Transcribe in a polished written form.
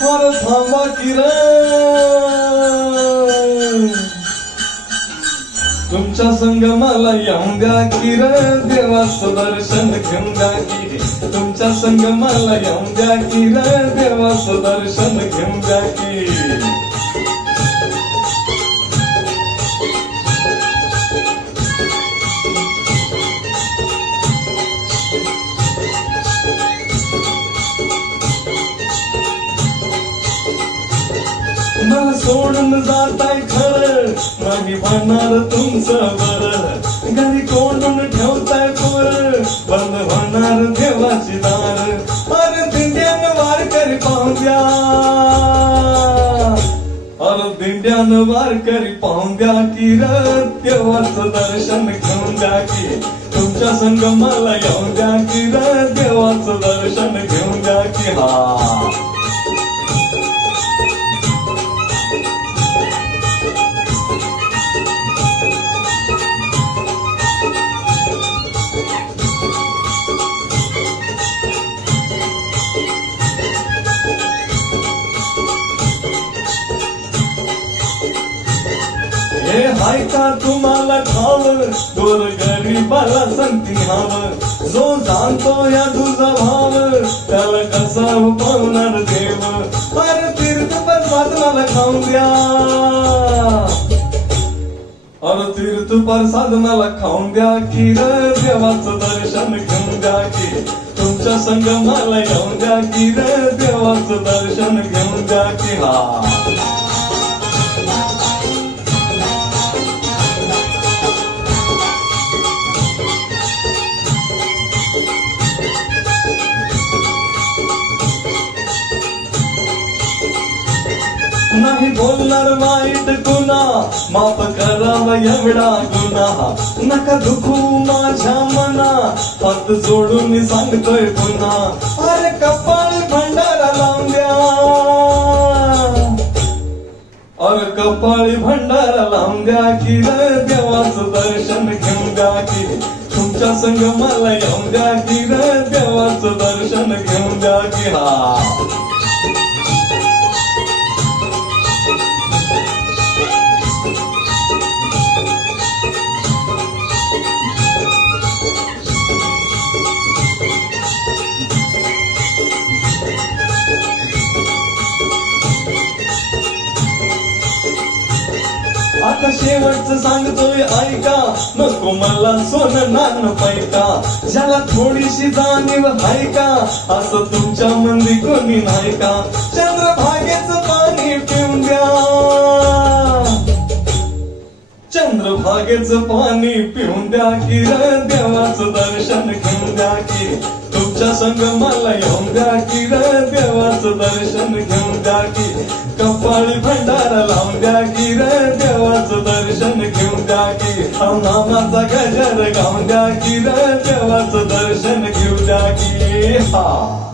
अरे थांबा की रे, तुमच्या संग मला येऊन द्या की रे, देवाचं दर्शन घेऊन द्या की. तुमच्या संग मला येऊन द्या की रे, देवाचं दर्शन घेऊन द्या की. मला सोडून जाताय खरं, नाही म्हणणार तुमचं बरं. घरी कोंडून ठेवताय पोरं, बंद होणार देवाची दार. अरे दिंड्यानं वारकरी पाहून द्या, अरे दिंड्यानं वारकरी पाहून द्या की र, देवाचं दर्शन घेऊन द्या की. तुमच्या संग मला येऊन द्या की र, देवाचं दर्शन घेऊन द्या की. हा हे हाय का तुम्हाला ठाव, गोर गरीबाला संगती हवं. जो जाणतो या तुझा भाव, त्याला कसा पावणार देव. अरे तीर्थ प्रसाद मला खाऊन द्या, अरे तीर्थ प्रसाद मला खाऊन द्या की र, देवाचं दर्शन घेऊन द्या की. तुमच्या संग मला येऊन द्या की र, देवाचं दर्शन घेऊन द्या की. हा नाही बोलणार वाईट गुन्हा, माफ करावा एवढा गुन्हा. नका दुखू माझ्या मना, हात जोडून सांगतोय पुन्हा. अरे कपाळी भंडारा लावून द्या, अरे कपाळी भंडारा लावून द्या की रे, देवाचं दर्शन घेऊन द्या की. तुमच्या संग मला येऊन द्या की रे, देवाचं दर्शन घेऊन द्या की. हा आता शेवटचं सांगतोय ऐका, नको मला सोनं नान पैका. ज्याला थोडीशी जाणीव आहे का, असं तुमच्या मंदी कोणी नाही का. चंद्रभागेचं पाणी पिऊन द्या, चंद्रभागेचं पाणी पिऊन द्या की रे, देवाचं दर्शन घेऊन द्या की. तुमच्या संग मला येऊन द्या की रे, देवाचं दर्शन घेऊन द्या की. कपाळी भंडारा लावून द्या की रे, देवाचं दर्शन घेऊन द्या की. नामाचा गजर गाऊन द्या की रे, देवाचं दर्शन घेऊन द्या की. हा